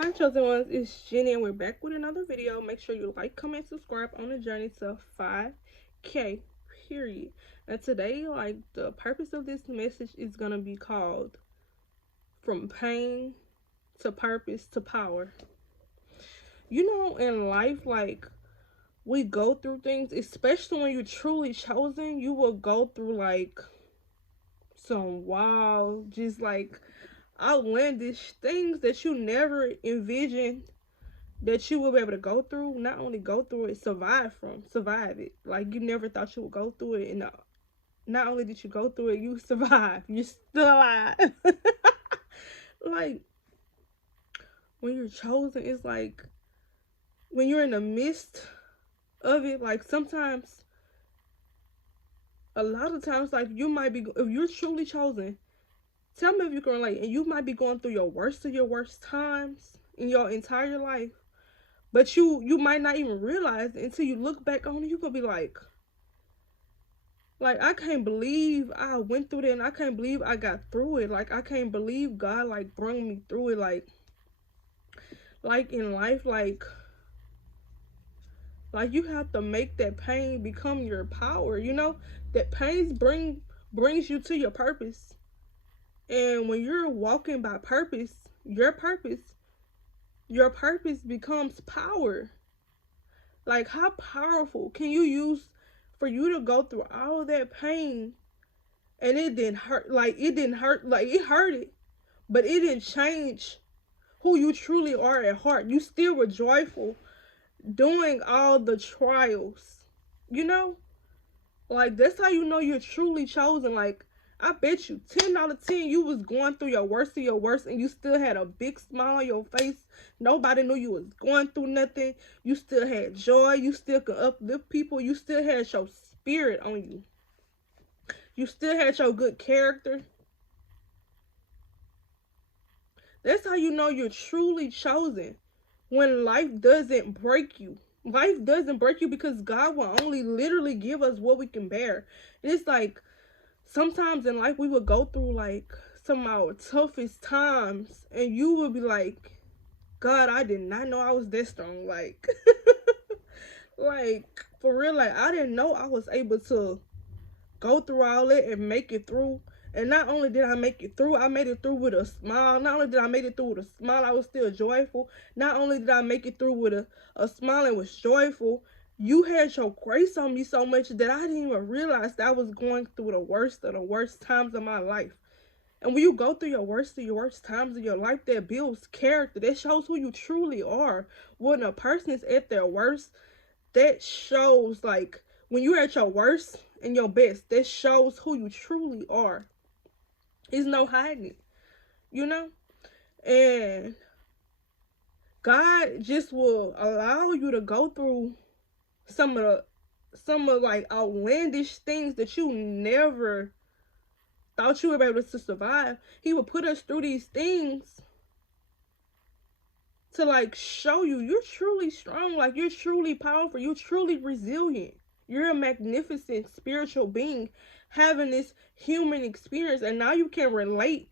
Hi chosen ones, it's Jenny and we're back with another video. Make sure you like, comment, subscribe on the journey to 5K period. And today, the purpose of this message is gonna be called From Pain to Purpose to Power. You know, in life, we go through things, especially when you're truly chosen, you will go through some wild, just outlandish things that you never envisioned that you will be able to go through. Not only go through it, survive it. Like, you never thought you would go through it, and not only did you go through it, you survived. You're still alive. Like, when you're chosen, it's like when you're in the midst of it, like sometimes, a lot of times, like, you might be, if you're truly chosen, tell me if you can relate, and you might be going through your worst of your worst times in your entire life, but you might not even realize it until you look back on it. You gonna be like, I can't believe I went through that, and I can't believe I got through it. Like, I can't believe God, brought me through it. Like in life, like you have to make that pain become your power. You know, that brings you to your purpose. And when you're walking by purpose, your purpose becomes power. Like, how powerful can you use for you to go through all that pain and it didn't hurt? Like, it didn't hurt. Like, it hurted, but it didn't change who you truly are at heart. You still were joyful doing all the trials. You know, like, that's how you know you're truly chosen. Like, I bet you 10 out of 10 you was going through your worst of your worst, and you still had a big smile on your face. Nobody knew you was going through nothing. You still had joy. You still could uplift people. You still had your spirit on you. You still had your good character. That's how you know you're truly chosen. When life doesn't break you. Life doesn't break you because God will only literally give us what we can bear. It's like, sometimes in life we would go through some of our toughest times, and you would be like, God, I did not know I was this strong. Like, like, for real, like, I didn't know I was able to go through all that and make it through. And not only did I make it through, I made it through with a smile. Not only did I make it through with a smile, I was still joyful. Not only did I make it through with a smile and was joyful, you had your grace on me so much that I didn't even realize that I was going through the worst of the worst times of my life. And when you go through your worst of your worst times of your life, that builds character. That shows who you truly are. When a person is at their worst, that shows, like, when you're at your worst and your best, that shows who you truly are. There's no hiding it, you know? And God just will allow you to go through some of like outlandish things that you never thought you would be able to survive. He will put us through these things to show you you're truly strong, like you're truly powerful, you're truly resilient. You're a magnificent spiritual being having this human experience, and now you can relate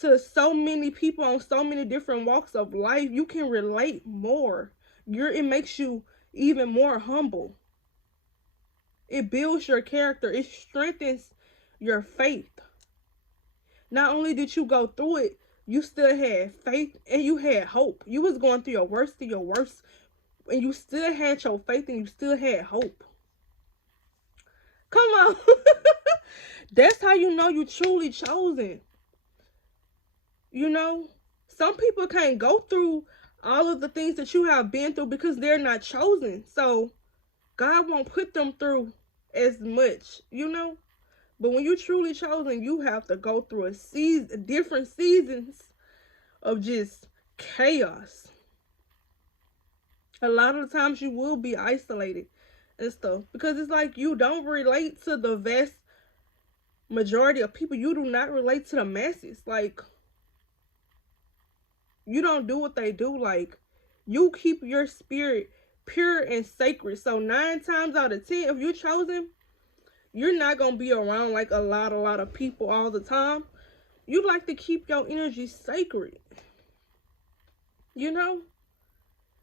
to so many people on so many different walks of life. You can relate more. It makes you even more humble. It builds your character. It strengthens your faith. Not only did you go through it, you still had faith and you had hope. You was going through your worst of your worst, and you still had your faith and you still had hope. Come on. That's how you know you truly chosen. You know, some people can't go through all of the things that you have been through because they're not chosen. So God won't put them through as much, you know. But when you're truly chosen, you have to go through different seasons of just chaos. A lot of the times you will be isolated and stuff because it's like you don't relate to the vast majority of people. You do not relate to the masses. Like, you don't do what they do. Like, you keep your spirit pure and sacred. So 9 times out of 10, if you're chosen, you're not gonna be around like a lot of people all the time. You like to keep your energy sacred. You know,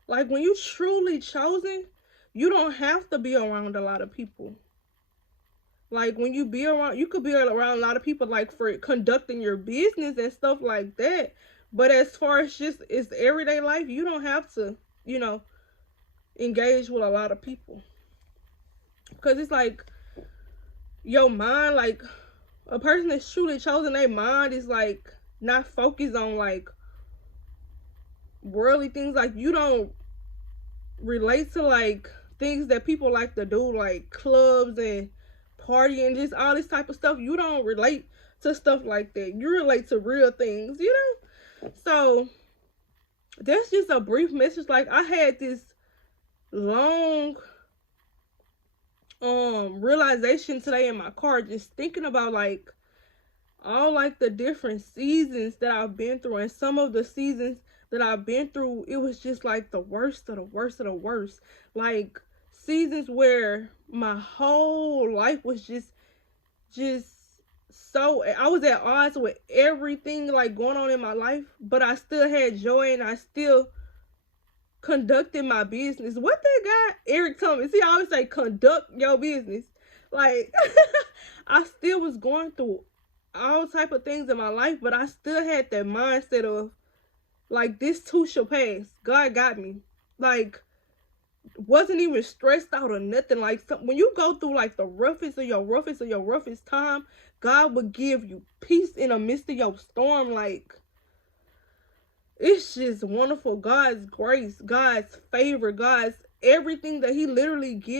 like when you truly chosen, you don't have to be around a lot of people. Like when you be around, you could be around a lot of people, like for conducting your business and stuff like that. But as far as just it's everyday life, you don't have to, you know, engage with a lot of people, because it's like your mind, like a person that's truly chosen, their mind is like not focused on like worldly things. Like you don't relate to like things that people like to do, like clubs and partying, just all this type of stuff. You don't relate to stuff like that. You relate to real things, you know? So that's just a brief message. Like I had this long realization today in my car, just thinking about like all like the different seasons that I've been through, and some of the seasons that I've been through, it was just like the worst of the worst of the worst. Like seasons where my whole life was just so, I was at odds with everything like going on in my life, but I still had joy and I still conducted my business. What that guy Eric Thomas, he always say conduct your business. Like I still was going through all type of things in my life, but I still had that mindset of like this too shall pass. God got me. Like wasn't even stressed out or nothing. Like when you go through like the roughest time, God will give you peace in the midst of your storm. Like it's just wonderful. God's grace, God's favor, God's everything that He literally gives